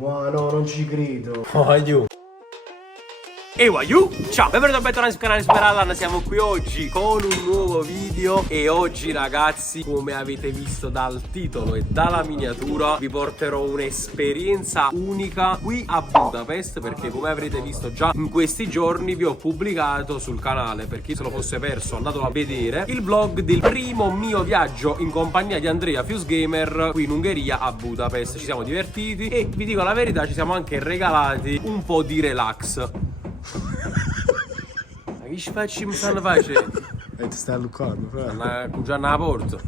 Ma no, non ci credo. Aiuto. E ciao, benvenuti a bentornati sul canale Super Allan. Siamo qui oggi con un nuovo video. E oggi ragazzi, come avete visto dal titolo e dalla miniatura, vi porterò un'esperienza unica qui a Budapest. Perché come avrete visto già in questi giorni vi ho pubblicato sul canale, per chi se lo fosse perso andatelo a vedere, il vlog del primo mio viaggio in compagnia di Andrea Fuse Gamer qui in Ungheria a Budapest. Ci siamo divertiti e vi dico la verità, ci siamo anche regalati un po' di relax. Ma che spacci mi stanno facendo? E ti stai alluccando, però. Già a porto.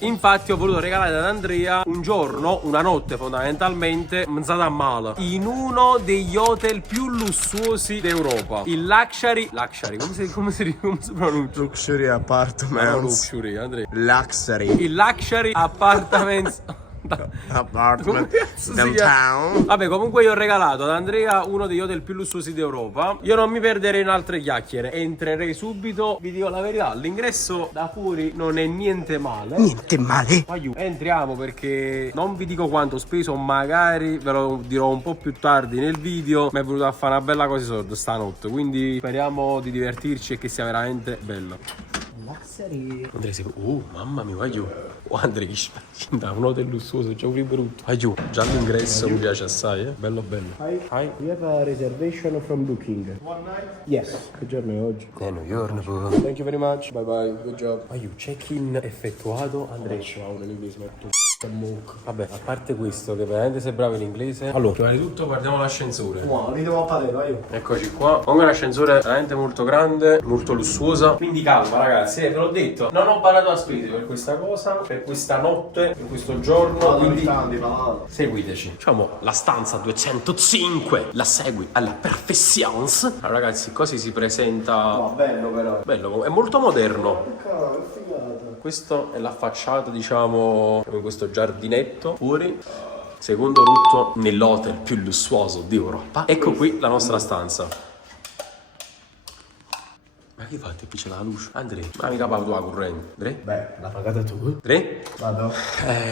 Infatti ho voluto regalare ad Andrea un giorno, una notte fondamentalmente, mi è stata a male, in uno degli hotel più lussuosi d'Europa. Il Luxury, come si pronuncia? Luxury Apartments. Luxury, Andrea. Luxury. Il Luxury Apartments. Apartment Cazzo downtown. Vabbè, comunque io ho regalato ad Andrea uno degli hotel più lussuosi d'Europa. Io non mi perderei in altre chiacchiere, entrerei subito. Vi dico la verità, l'ingresso da fuori non è niente male. Niente male. Entriamo perché non vi dico quanto ho speso, magari ve lo dirò un po' più tardi nel video. Mi è venuto a fare una bella cosa soldi stanotte, quindi speriamo di divertirci e che sia veramente bello. Luxury. Andrea mamma mia, Andrea, che spaccinda, un hotel lussuoso, già un brutto. Già l'ingresso mi piace assai, bello bello. Hi. We have a reservation from Booking. One night? Yes. Che giorno è oggi? New York, poi. Thank you very much. Bye bye. Good job. Check-in effettuato, Andrea. Ciao, in inglese, metto. Vabbè, a parte questo, che veramente sei bravo in inglese. Allora, prima di tutto guardiamo l'ascensore. Wow, li devo padere, vai. Eccoci qua. Comunque un ascensore veramente molto grande, molto lussuosa. Quindi calma ragazzi, ve l'ho detto. Non ho parlato a spese per questa cosa, per questa notte, per questo giorno. Quindi seguiteci. Facciamo la stanza 205. La segui alla perfezione. Allora ragazzi, così si presenta. Ma bello però. Bello, è molto moderno. Cavolo, che figata. Questa è la facciata, diciamo, in questo giardinetto fuori. Secondo rutto nell'hotel più lussuoso d'Europa. Ecco qui la nostra stanza. Ma che fate? Qui c'è la luce. Andrea, ma mica pago la corrente. Andrea? Beh, l'ha pagata tu? Andrea? Vado.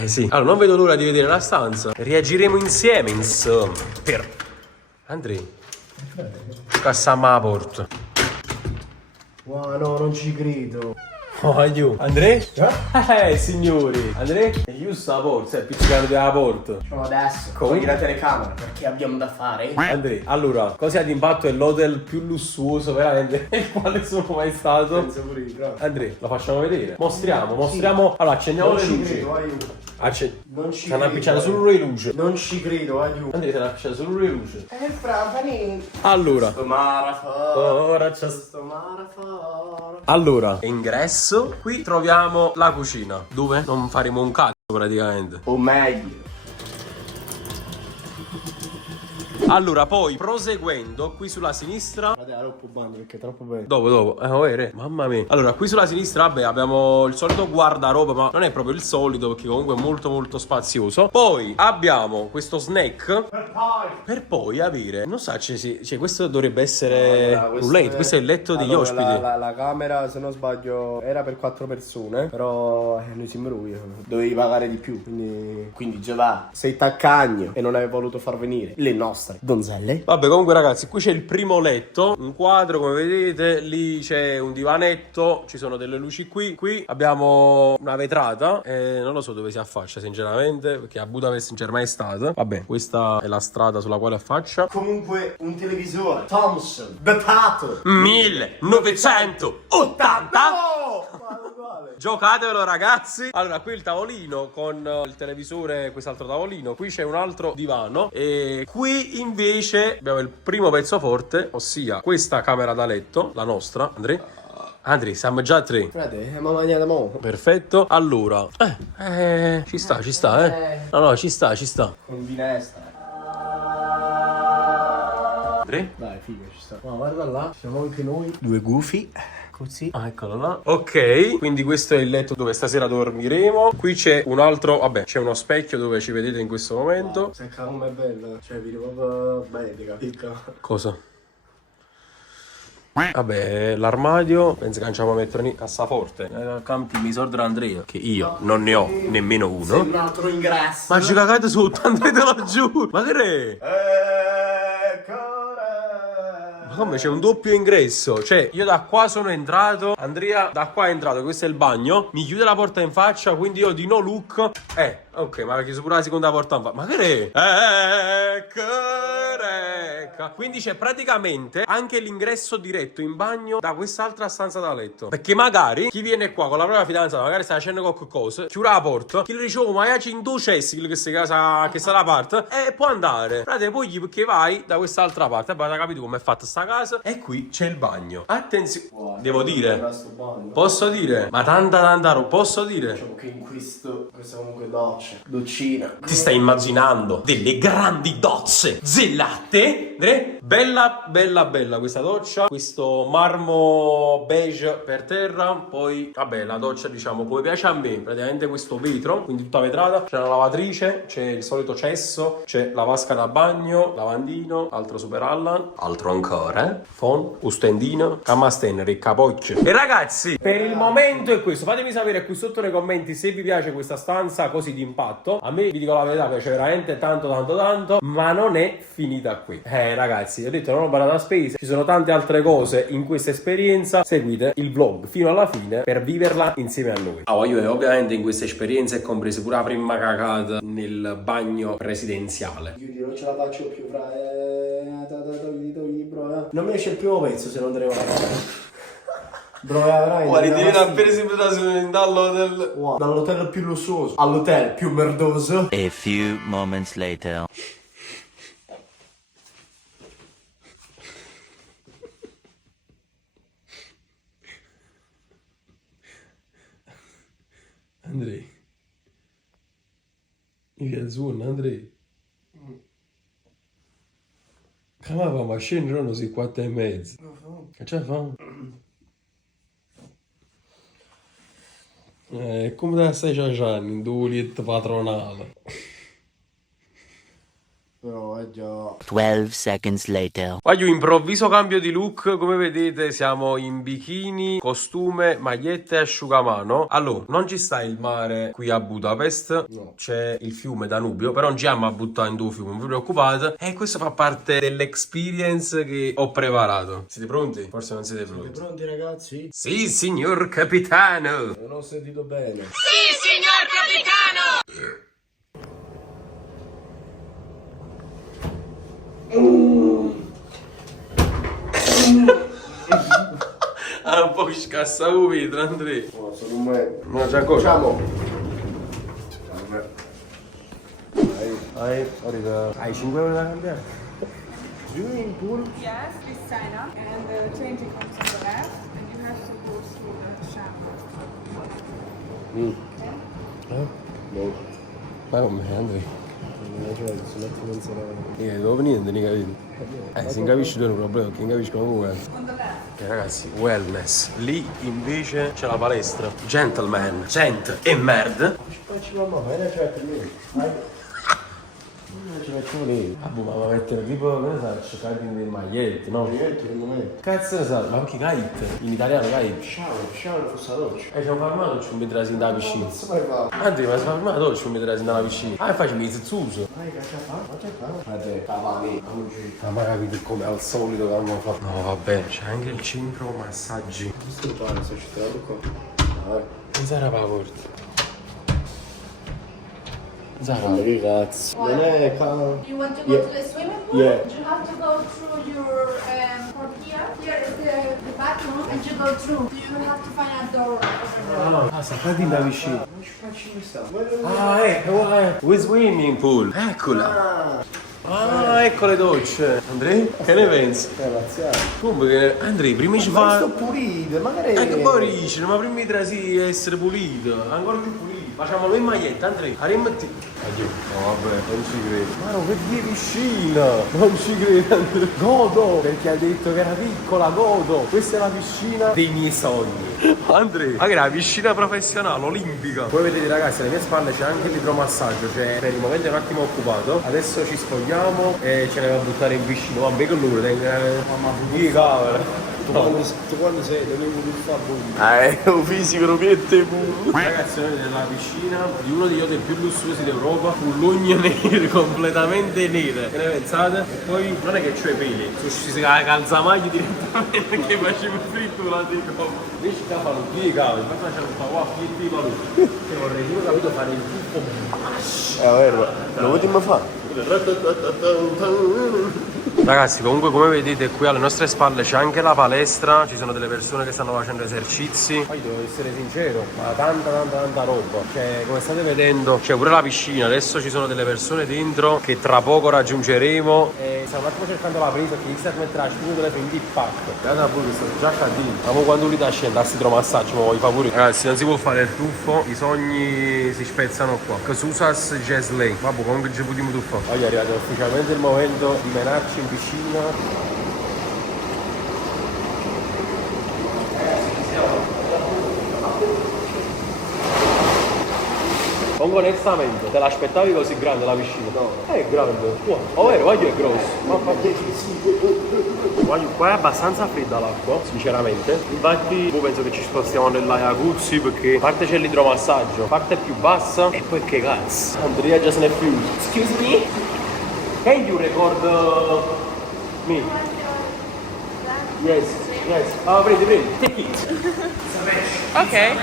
Sì. Allora, non vedo l'ora di vedere la stanza. Reagiremo insieme, insomma. Per... Andrea. Cassiamo la porta. Wow, no, non ci credo. Andrea? Signori. Andrea? E io sta la porta, sei appiccicato della porta. Facciamo adesso. Come? la telecamera, perché abbiamo da fare. Andrea, allora, cosa ha d'impatto è l'hotel più lussuoso veramente nel quale sono mai stato? Penso pure io, bravo. Andrea, lo facciamo vedere. Mostriamo. Allora, accendiamo Non le ci luci. credo, aiuto. Non ci Stanno credo. appicciando solo le luci. Non ci credo, aiuto. Andrea, stanno appicciando solo le luci. Brava, niente. Allora. Sto maraforo. Ora c'è. Sto maraforo. Allora, ingresso. Qui troviamo la cucina, dove non faremo un cazzo praticamente. O meglio. Allora, poi proseguendo qui sulla sinistra. Guarda, troppo bando perché è troppo bello. Dopo, mamma mia. Allora, qui sulla sinistra, vabbè, abbiamo il solito guardaroba, ma non è proprio il solito perché comunque è molto molto spazioso. Poi abbiamo questo snack per poi avere, non so, cioè questo dovrebbe essere un letto, questo è il letto degli ospiti. La camera, se non sbaglio, era per 4 persone, però noi siamo noi. Dovevi pagare di più, quindi già va. Sei taccagno e non hai voluto far venire le nostre donzelle. Vabbè, comunque ragazzi, qui c'è il primo letto, un quadro come vedete, lì c'è un divanetto, ci sono delle luci qui abbiamo una vetrata e non lo so dove si affaccia sinceramente, perché a Budapest non c'è mai stato. Vabbè, questa è la strada sulla quale affaccia. Comunque un televisore Thomson datato 1980. no! Giocatevelo ragazzi. Allora, qui il tavolino con il televisore, quest'altro tavolino. Qui c'è un altro divano. E qui invece abbiamo il primo pezzo forte, ossia questa camera da letto, la nostra. Andrea, siamo già a 3. Frate, ma mangiate mo. Perfetto. Allora, ci sta, No, ci sta. Con finestra. Andrea? Dai, figa, ci sta. Ma guarda là, siamo anche noi. Due gufi. Così. Eccolo là. Ok, quindi questo è il letto dove stasera dormiremo. Qui c'è un altro, vabbè, c'è uno specchio dove ci vedete in questo momento. Se come è bella, cioè vedi proprio bene, capito? Cosa? Vabbè, l'armadio penso che non ci a mettere in cassaforte. Campi mi soldi Andrea, che io non ne ho nemmeno uno. Un altro ingresso. Ma ci cagate sotto, Andrea, te lo giuro. Ma che è? Ma come c'è un doppio ingresso? Cioè, io da qua sono entrato, Andrea da qua è entrato, questo è il bagno, mi chiude la porta in faccia, quindi io di no look. Ok, ma perché pure la seconda porta in faccia. Ma che è? Quindi c'è praticamente anche l'ingresso diretto in bagno da quest'altra stanza da letto. Perché magari chi viene qua con la propria fidanzata, magari sta facendo qualcosa, chiude la porta, chi le dice, oh, ma c'è in due cessi che si casa, che sta da parte, e può andare. Frate, poi perché vai da quest'altra parte, e poi hai capito come è fatta sta casa, e qui c'è il bagno. Attenzione, devo dire, posso dire, ma tanta roba, posso dire? Diciamo che in questo è comunque doccina. Ti stai immaginando delle grandi docce gelate? Bella questa doccia, questo marmo beige per terra, poi vabbè la doccia diciamo come piace a me, praticamente questo vetro, quindi tutta vetrata, c'è una lavatrice, c'è il solito cesso, c'è la vasca da bagno, lavandino, altro super Allan, altro ancora, phon, un stendino, camastennere, il capocchio. E ragazzi, per il momento è questo, fatemi sapere qui sotto nei commenti se vi piace questa stanza così d'impatto. A me, vi dico la verità, piace veramente tanto, ma non è finita qui. Ragazzi, ho detto non ho barato la spesa, ci sono tante altre cose in questa esperienza, seguite il vlog fino alla fine per viverla insieme a noi. Io ovviamente in questa esperienza è compresa pure la prima cagata nel bagno presidenziale. Io non ce la faccio più, fra. Non mi esce il primo pezzo se non te ne va. Bro, Guardi, viene appena sempre dall'hotel. Wow, dall'hotel più lussuoso all'hotel più merdoso. A few moments later. Andrei, mi viene suono, Andrei. Come va? Ma scendere non si 4:30. Che ce fa? Come da 6 anni, in due liette patronale. Però è già 12 seconds later. Voglio improvviso cambio di look, come vedete siamo in bikini, costume, magliette e asciugamano. Allora, non ci sta il mare qui a Budapest, no. C'è il fiume Danubio, però non ci stiamo a buttare in due fiumi, non vi preoccupate. E questo fa parte dell'experience che ho preparato. Siete pronti? Forse non siete pronti. Siete pronti, ragazzi? Sì, signor capitano. Non ho sentito bene. Sì, signor capitano! Un po' scassa il vetro, Andrea. No, sono un me. Ma c'è ancora? Facciamo. Hai 5 euro da cambiare? Swimming pool. Yes, this sign up and the changing comes on the left and you have to go through the shower. No. Ma come, Andrea? Dopo niente, ne capito? Si capisce tu è un problema, che non capiscono come. On the left. Ragazzi, wellness. Lì invece c'è la palestra. Gentleman, gent e merd. Facci mamma, vai da certo lì. Vai. Ci facciamo lì. Ah, ma mettere tipo, che ne sa, cercare dei maglietti, no? Niente, per il momento. Cazzo ne sa, ma anche kite? In italiano kite? Shower fosse la doccia. Ci siamo fermato, ci mettere la sinda alla piscina. Cazzo vai fa? Andrea, ma si ferma la doccia, ci mettere la sinda alla piscina. Ah, faccio mi zuzzuso. Vai, che fa? Guarda, cavani. Ma mai capito come al solito che hanno fatto. No, vabbè, c'è anche il centro massaggi. Questo pare, sto cittadino qua. Vai. Non sarà la porta. Ma che cazzo? Non è calmo. You want to go to the swimming pool? Yeah. You have to go through your from here. Here is the bathroom and you go through. You have to find a door over there. Ah, sta in da vicino. Non ci faccio questa. Ah, ecco, we swimming pool. Eccola. Ah, ecco le docce. Andrea, che ne pensi? Razziale. Comunque, Andrea, prima ci Ma fa... sto pulito, magari. Che poi dice, ma prima di trasi essere pulito, ancora più pulito. Facciamo le magliette, Andrea, arrimmetti. Addio. No, vabbè, non ci credo. Ma no, che di piscina! Non ci credo, Andrea. Godo! Perché ha detto che era piccola, godo! Questa è la piscina dei miei sogni. Andrea, ma che è la piscina professionale, olimpica. Poi vedete ragazzi, alle mie spalle c'è anche l'idromassaggio, cioè per il momento è un attimo occupato. Adesso ci spogliamo e ce ne va a buttare in piscina. Vabbè che loro, mamma mia, cavolo. Tu quando sei? Non devi fare un fisico roviette pure. Ragazzi, noi nella piscina di uno degli hotel più lussuosi d'Europa, un lugno nero, completamente nero. Che ne pensate? E poi non è che c'ho i peli, sono scesi con la calzamaglia direttamente perché facevo frittura di roba. Invece da fare un piega, infatti facciamo un po' a piedi di valore. Che vorrei io capito fare il tuffo. Vero, lo potremmo fare. Ragazzi, comunque come vedete qui alle nostre spalle c'è anche la palestra, ci sono delle persone che stanno facendo esercizi. Poi devo essere sincero, ma tanta roba. Cioè, come state vedendo, c'è pure la piscina, adesso ci sono delle persone dentro che tra poco raggiungeremo. E stiamo un attimo cercando la presa che inizia a mettere la spina delle prendi il pacco. Guarda pure, sto già cadendo. Ma quando lui da scende a idromassaggio, mi fa pure. Ragazzi, non si può fare il tuffo, i sogni si spezzano qua. Che Susas Jazz Lane. Vabbè, comunque ci potremmo tuffare. Oggi è arrivato ufficialmente il momento di menarci in piscina. Comunque onestamente, te l'aspettavi così grande la piscina? No. È grande. Ovvero, voglio è grosso. Ma voglio, qua è abbastanza fredda l'acqua, sinceramente. Infatti, io penso che ci spostiamo nella jacuzzi perché a parte c'è l'idromassaggio, parte più bassa e poi che cazzo. Andrea just left you. Excuse me? Can you record me? Yes, yes. Ah, prendi, take it. Okay.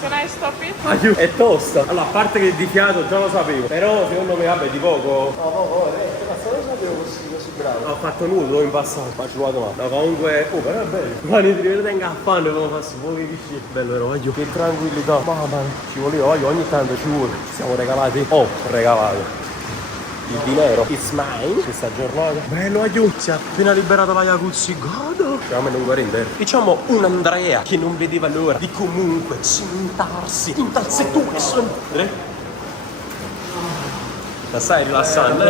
Can I stop it? È tosta. Allora, a parte che di fiato già lo sapevo. Però secondo me vabbè di poco. Così bravo. Ho fatto nudo in passato, faccio nuoto ma. No, comunque. Oh, però è bello. Ma ne ti tengo a fanno come faccio un po' di piscina. Bello, vero, voglio. Che tranquillità. Mamma mia. Ci voleva, voglio, ogni tanto ci vuole. Ci siamo regalati. Oh, regalato. Il dinero, it's mine. Questa giornata. Bello, voglio. Si è appena liberata la jacuzzi. Godo. Stiamo in un guarente. Diciamo un Andrea che non vedeva l'ora di comunque cimentarsi in tal situation. La stai rilassando,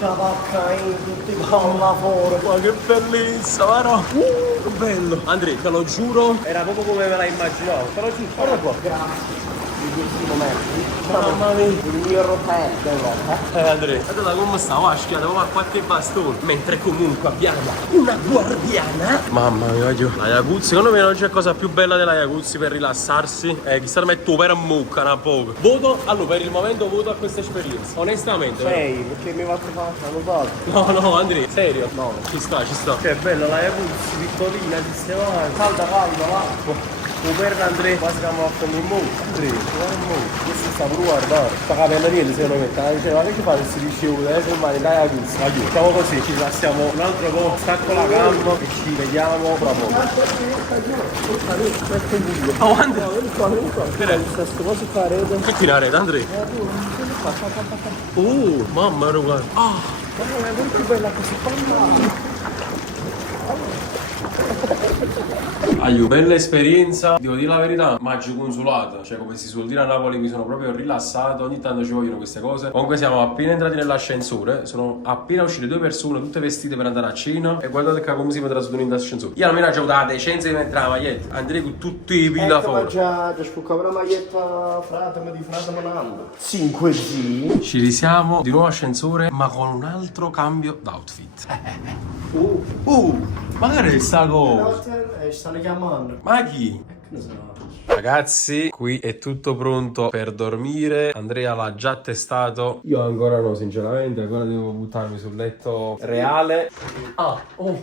Tutti con lavoro. Ma che bellezza, vero? Che bello. Andrea, te lo giuro, era proprio come me la immaginavo. Te lo giuro, guarda qua. Grazie. Mamma mia. Il mio rotetto. Andrea, guarda come stavo a schiato come a qualche bastone. Mentre comunque abbiamo una guardiana. Mamma mia, voglio. La jacuzzi, secondo me non c'è cosa più bella della jacuzzi per rilassarsi. Chissà metto per mucca una poco. Voto, allora per il momento voto a questa esperienza. Onestamente. Sei, perché mi fatto fare? Hanno fatto. No, Andrea, serio? No. Ci sta. Che bello, la jacuzzi piccolina, sistemata. Calda l'acqua. Per Andrea, quasi che mi ha fatto il mondo. Andrea, questo sta pure guardare. Sta capello secondo me, diceva, ma che ci fate questi ricevuti? Adesso rimane in jacuzzi. Facciamo così, ci passiamo un altro po', stacco la gamba e ci vediamo fra poco. Oh, Andrea! Queste cose qua rete. Che tirare, Andrea? Oh, mamma mia, guarda. Ma è molto bella così qua. Aiuto, bella esperienza, devo dire la verità, maggio consolato, cioè come si suol dire a Napoli mi sono proprio rilassato, ogni tanto ci vogliono queste cose. Comunque siamo appena entrati nell'ascensore, sono appena uscite due persone, tutte vestite per andare a cena e guardate che come si vedrà su in ascensore. Io almeno ho avuto la decenza di mettere la maglietta, andrei con tutti i pila fuori. Già spuccavo una maglietta frate manando. 5G. Ci risiamo di nuovo ascensore ma con un altro cambio d'outfit. Magari sta cosa. Stanno chiamando. Ma chi? Ne so. Ragazzi, qui è tutto pronto per dormire. Andrea l'ha già testato. Io ancora no, sinceramente. Ancora devo buttarmi sul letto reale. Un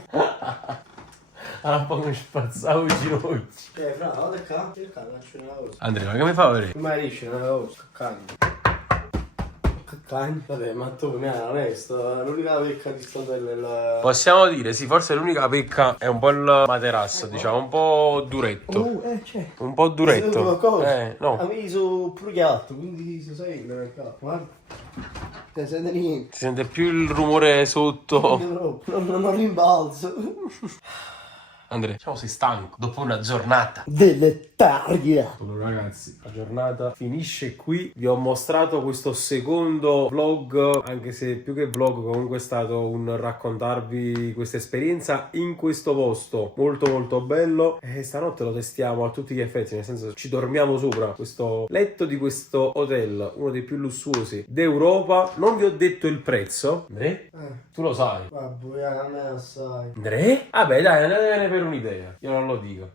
po' mi spazzavo i ginocchi. Fra, guarda qua. Faccio una cosa. Andrea, ma che mi fa vedere? Come riesci una cosa? Cagno. Vabbè, ma tu mi hai onesto, l'unica pecca di sto hotel è la... Possiamo dire, sì, forse l'unica pecca è un po' il materasso, diciamo, un po' duretto. C'è. Un po' duretto. No. A me sono prugliato, quindi si sente, guarda. Non si sente niente. Si sente più il rumore sotto. Non rimbalzo. Andrea, diciamo sei stanco dopo una giornata Deleteria. Allora ragazzi, la giornata finisce qui. Vi ho mostrato questo secondo vlog, anche se più che vlog comunque è stato un raccontarvi questa esperienza in questo posto molto molto bello, e stanotte lo testiamo a tutti gli effetti, nel senso ci dormiamo sopra questo letto di questo hotel, uno dei più lussuosi d'Europa. Non vi ho detto il prezzo. Andrea? Tu lo sai. Vabbè, a me assai. Andrea? Vabbè dai, andatevene per un'idea, io non lo dico.